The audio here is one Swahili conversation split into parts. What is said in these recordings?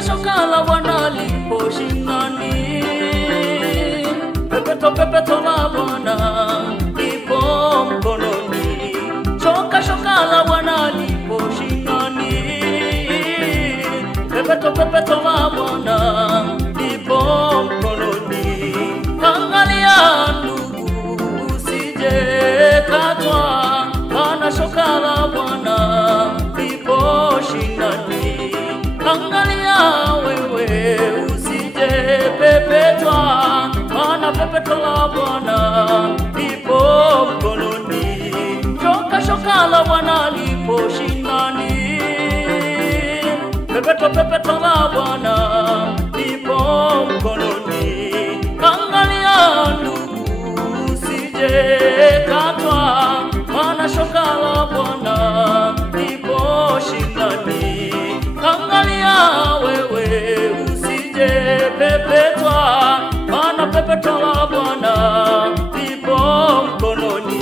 Shoka la wana lipo shingani, pepeto la wana lipo mkononi. Shoka la wana lipo shingani, pepeto la wana lipo mkononi. Angalia ndugu usije katwa, ana shoka la wana lipo shingani. Angalia wewe usije pepetwa, maana pepeto la Bwana lipo mkononi. Shoka la Bwana lipo shingani, pepeto la Bwana lipo mkononi. Angalia ndugu usije katwa, maana shoka la Bwana lipo shingani. Angalia wewe usije pepetwa, maana pepeto la Bwana lipo mkononi.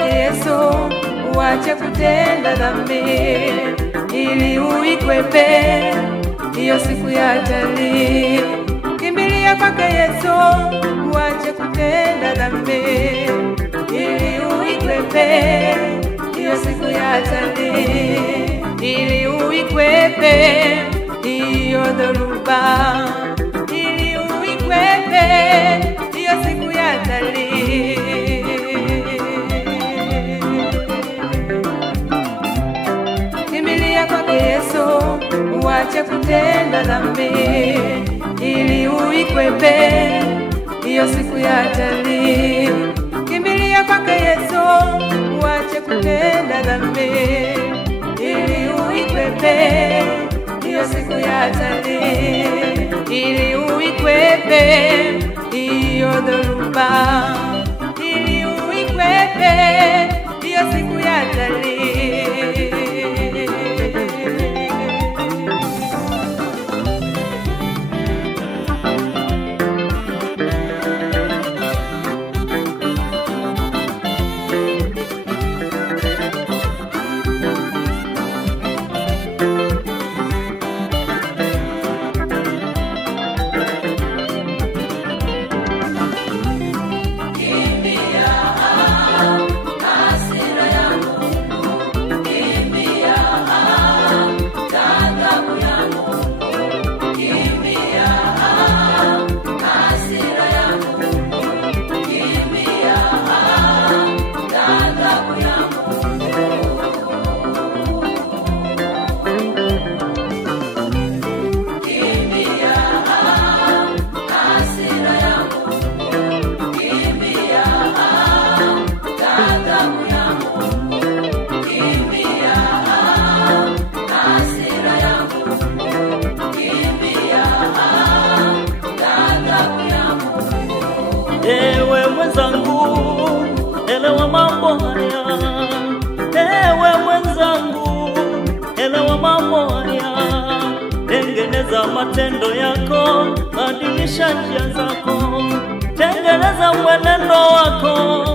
Yesu, uache kutenda dhambi ili uikwepe hiyo siku ya hatari. Kimbilia kwake Yesu, uache kutenda dhambi ili uikwepe hiyo siku ya hatari, ili uikwepe hiyo dhoruba, ili uikwepe hiyo siku ya hatari. Yesu, uache kutenda dhambi ili uikwepe hiyo siku ya hatari. Kimbilia kwake Yesu, uache kutenda dhambi ili uikwepe hiyo siku ya hatari, ili uikwepe hiyo dhoruba, ili uikwepe hiyo siku ya hatari. Give me Ewe mwenzangu, elewa mambo haya. Ewe mwenzangu, elewa mambo haya. Tengeneza matendo yako, badilisha njia zako. Tengeneza mwenendo wako,